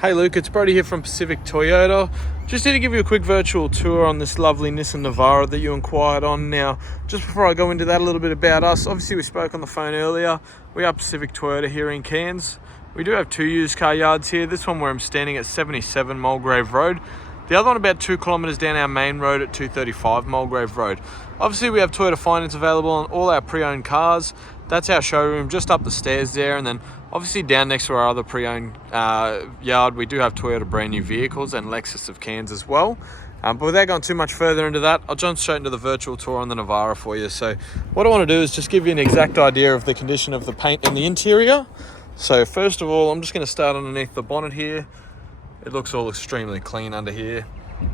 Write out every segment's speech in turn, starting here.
Hey Luke, it's Brody here from Pacific Toyota. Just here to give you a quick virtual tour on this lovely Nissan Navara that you inquired on. Now, just before I go into that, a little bit about us. Obviously, we spoke on the phone earlier. We are Pacific Toyota here in Cairns. We do have two used car yards here. This one where I'm standing at 77 Mulgrave Road. The other one about 2 kilometres down our main road at 235 Mulgrave Road. Obviously, we have Toyota Finance available on all our pre-owned cars. That's our showroom just up the stairs there, and then obviously down next to our other pre-owned yard, we do have Toyota brand new vehicles and Lexus of Cairns as well. But without going too much further into that, I'll jump straight into the virtual tour on the Navara for you. So what I want to do is just give you an exact idea of the condition of the paint and the interior. So first of all, I'm just going to start underneath the bonnet here. It looks all extremely clean under here.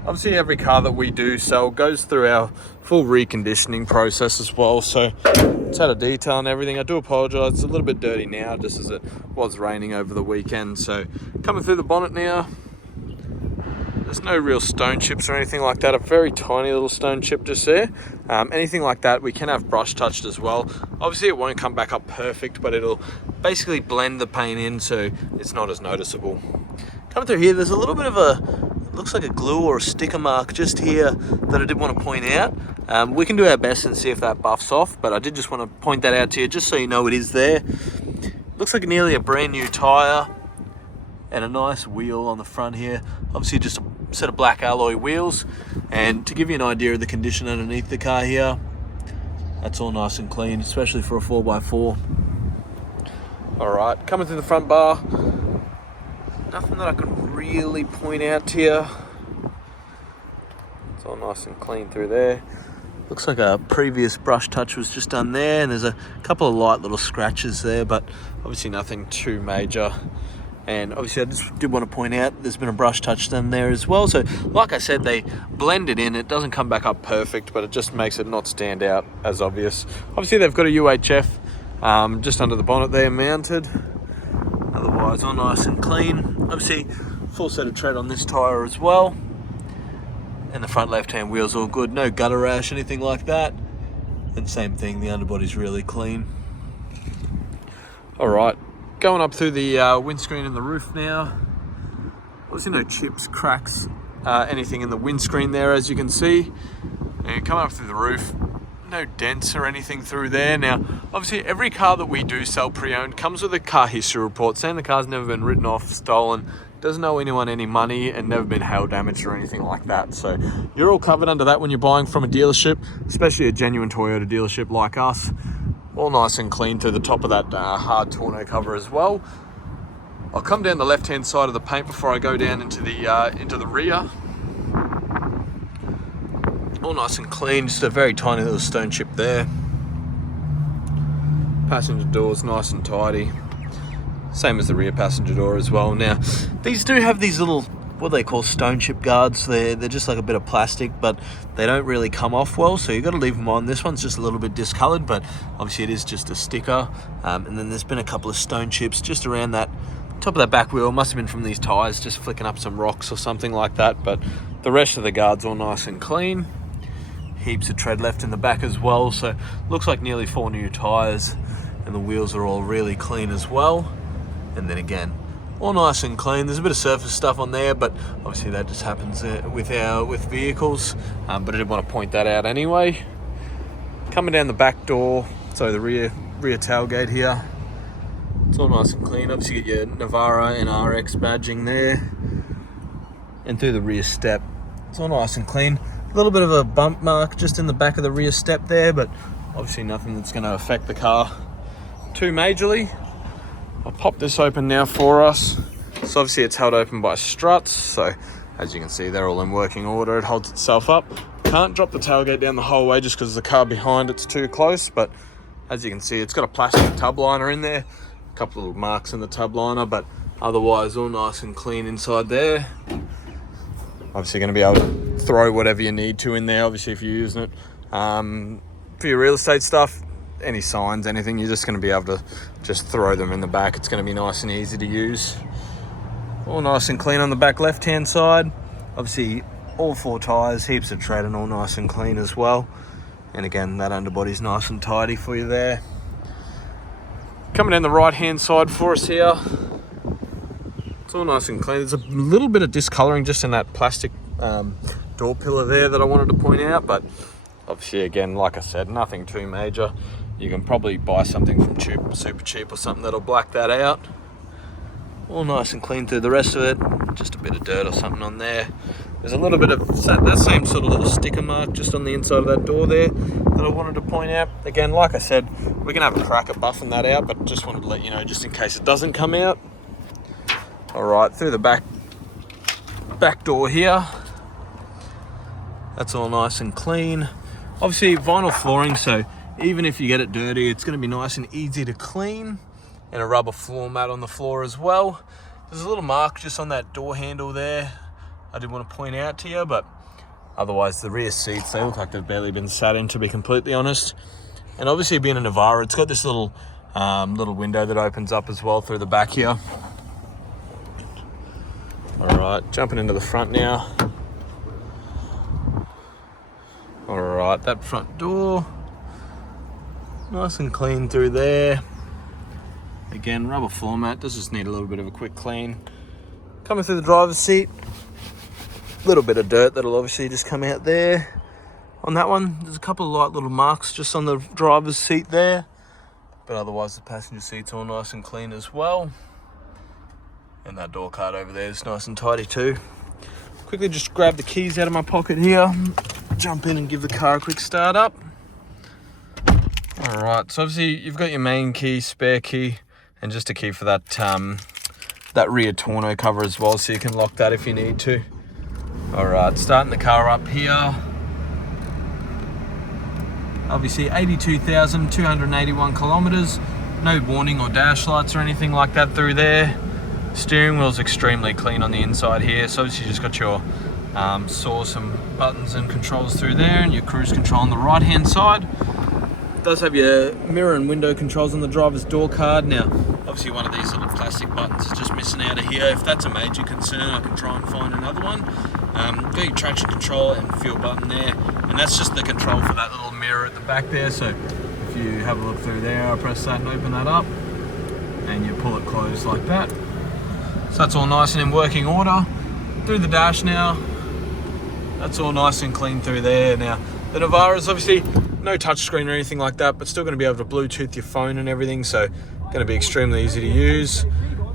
Obviously every car that we do sell goes through our full reconditioning process as well, so it's had a detail and everything. I do apologise, it's a little bit dirty now just as it was raining over the weekend. So coming through the bonnet now, there's no real stone chips or anything like that, a very tiny little stone chip just there. Anything like that we can have brush touched as well. Obviously it won't come back up perfect, but it'll basically blend the paint in so it's not as noticeable. Coming through here, there's a little bit of looks like a glue or a sticker mark just here that I did want to point out. We can do our best and see if that buffs off, but I did just want to point that out to you just so you know it is there. Looks like nearly a brand new tyre and a nice wheel on the front here. Obviously just a set of black alloy wheels, and to give you an idea of the condition underneath the car here, that's all nice and clean, especially for a 4x4. Alright, coming through the front bar, nothing that I can really point out to you. It's all nice and clean through there. Looks like a previous brush touch was just done there, and there's a couple of light little scratches there, but obviously nothing too major. And obviously I just did want to point out there's been a brush touch done there as well. So like I said, they blend it in. It doesn't come back up perfect, but it just makes it not stand out as obvious. Obviously they've got a UHF just under the bonnet there mounted. Otherwise all nice and clean. Obviously full set of tread on this tyre as well. And the front left hand wheel's all good. No gutter rash, anything like that. And same thing, the underbody's really clean. Alright. Going up through the windscreen and the roof now. Obviously no chips, cracks, anything in the windscreen there as you can see. And coming up through the roof, no dents or anything through there. Now obviously every car that we do sell pre-owned comes with a car history report saying the car's never been written off, stolen, doesn't owe anyone any money, and never been hail damaged or anything like that. So you're all covered under that when you're buying from a dealership, especially a genuine Toyota dealership like us. All nice and clean through the top of that hard tonneau cover as well. I'll come down the left hand side of the paint before I go down into the rear. All nice and clean, just a very tiny little stone chip there. Passenger door's nice and tidy. Same as the rear passenger door as well. Now, these do have these little, what they call stone chip guards. They're just like a bit of plastic, but they don't really come off well, so you've got to leave them on. This one's just a little bit discoloured, but obviously it is just a sticker. And then there's been a couple of stone chips just around that top of that back wheel. Must have been from these tyres, just flicking up some rocks or something like that, but the rest of the guard's all nice and clean. Heaps of tread left in the back as well, so looks like nearly 4 new tyres, and the wheels are all really clean as well. And then again, all nice and clean. There's a bit of surface stuff on there, but obviously that just happens with vehicles. But I did want to point that out anyway. Coming down the back door, so the rear tailgate here, it's all nice and clean. Obviously you get your Navara and RX badging there, and through the rear step, it's all nice and clean. A little bit of a bump mark just in the back of the rear step there, but obviously nothing that's going to affect the car too majorly. I'll pop this open now for us. So obviously it's held open by struts, so as you can see they're all in working order. It holds itself up. Can't drop the tailgate down the whole way just because the car behind it's too close, but as you can see it's got a plastic tub liner in there, a couple of little marks in the tub liner, but otherwise all nice and clean inside there. Obviously going to be able to throw whatever you need to in there, obviously if you're using it for your real estate stuff. Any signs, anything, you're just going to be able to just throw them in the back. It's going to be nice and easy to use. All nice and clean on the back left hand side. Obviously all 4 tyres, heaps of tread, and all nice and clean as well. And again, that underbody's nice and tidy for you there. Coming down the right hand side for us here, all nice and clean. There's a little bit of discolouring just in that plastic door pillar there that I wanted to point out, but obviously, again, like I said, nothing too major. You can probably buy something from Super Cheap or something that'll black that out. All nice and clean through the rest of it. Just a bit of dirt or something on there. There's a little bit of that same sort of little sticker mark just on the inside of that door there that I wanted to point out. Again, like I said, we're going to have a crack at buffing that out, but just wanted to let you know just in case it doesn't come out. All right, through the back door here. That's all nice and clean. Obviously, vinyl flooring, so even if you get it dirty, it's going to be nice and easy to clean. And a rubber floor mat on the floor as well. There's a little mark just on that door handle there I did want to point out to you, but otherwise the rear seats, they look like they've barely been sat in, to be completely honest. And obviously, being a Navara, it's got this little window that opens up as well through the back here. All right, jumping into the front now. All right, that front door, nice and clean through there. Again, rubber floor mat, does just need a little bit of a quick clean. Coming through the driver's seat, a little bit of dirt that'll obviously just come out there. On that one, there's a couple of light little marks just on the driver's seat there, but otherwise the passenger seat's all nice and clean as well. And that door card over there is nice and tidy too. Quickly just grab the keys out of my pocket here, jump in and give the car a quick start up. All right, so obviously you've got your main key, spare key, and just a key for that that rear tonneau cover as well, so you can lock that if you need to. All right, starting the car up here. Obviously 82,281 kilometers. No warning or dash lights or anything like that through there. Steering wheel's extremely clean on the inside here. So obviously you just got your source and buttons and controls through there, and your cruise control on the right hand side. It does have your mirror and window controls on the driver's door card. Now, obviously one of these little plastic buttons is just missing out of here. If that's a major concern, I can try and find another one. Got your traction control and fuel button there, and that's just the control for that little mirror at the back there. So if you have a look through there, I press that and open that up, and you pull it closed like that. So that's all nice and in working order. Through the dash now, that's all nice and clean through there. Now, the Navara is obviously no touchscreen or anything like that, but still going to be able to Bluetooth your phone and everything, so going to be extremely easy to use.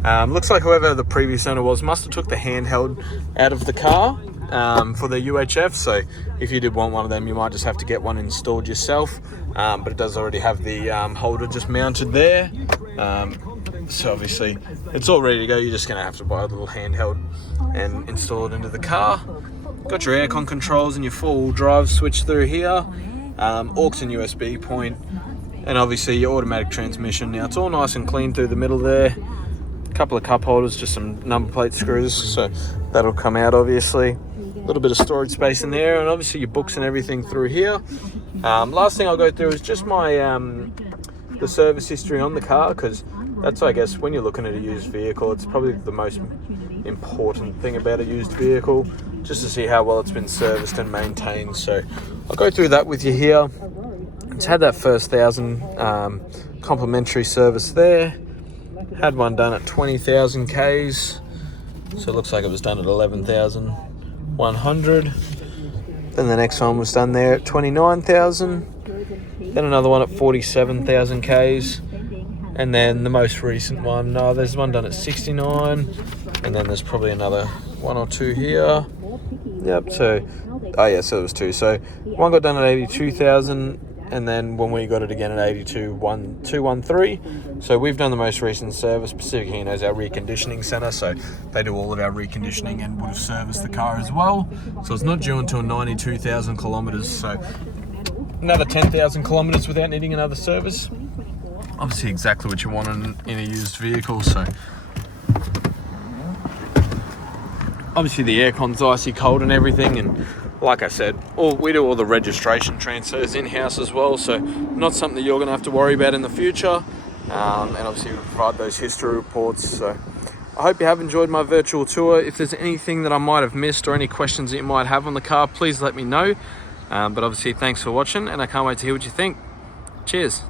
Looks like whoever the previous owner was must have took the handheld out of the car for the UHF, so if you did want one of them, you might just have to get one installed yourself, but it does already have the holder just mounted there. So obviously it's all ready to go. You're just going to have to buy a little handheld and install it into the car. Got your aircon controls and your four-wheel drive switch through here, aux and USB point, and obviously your automatic transmission. Now it's all nice and clean through the middle there. A couple of cup holders, just some number plate screws, so that'll come out obviously. A little bit of storage space in there, and obviously your books and everything through here. Last thing I'll go through is just my the service history on the car, because that's, I guess, when you're looking at a used vehicle, it's probably the most important thing about a used vehicle, just to see how well it's been serviced and maintained. So I'll go through that with you here. It's had that first 1,000 complimentary service there. Had one done at 20,000 Ks, so it looks like it was done at 11,100. Then the next one was done there at 29,000. Then another one at 47,000 Ks. And then the most recent one, there's one done at 69. And then there's probably another one or two here. Yep, so it was two. So one got done at 82,000, and then when we got it again at 82,213. So we've done the most recent service. Pacific Hino's our reconditioning centre, so they do all of our reconditioning and would have serviced the car as well. So it's not due until 92,000 kilometres. So another 10,000 kilometres without needing another service. Obviously exactly what you want in a used vehicle. So obviously the aircon's icy cold and everything, and like I said, we do all the registration transfers in-house as well, so not something that you're going to have to worry about in the future. And obviously we provide those history reports. So I hope you have enjoyed my virtual tour. If there's anything that I might have missed or any questions that you might have on the car, please let me know. But obviously thanks for watching, and I can't wait to hear what you think. Cheers.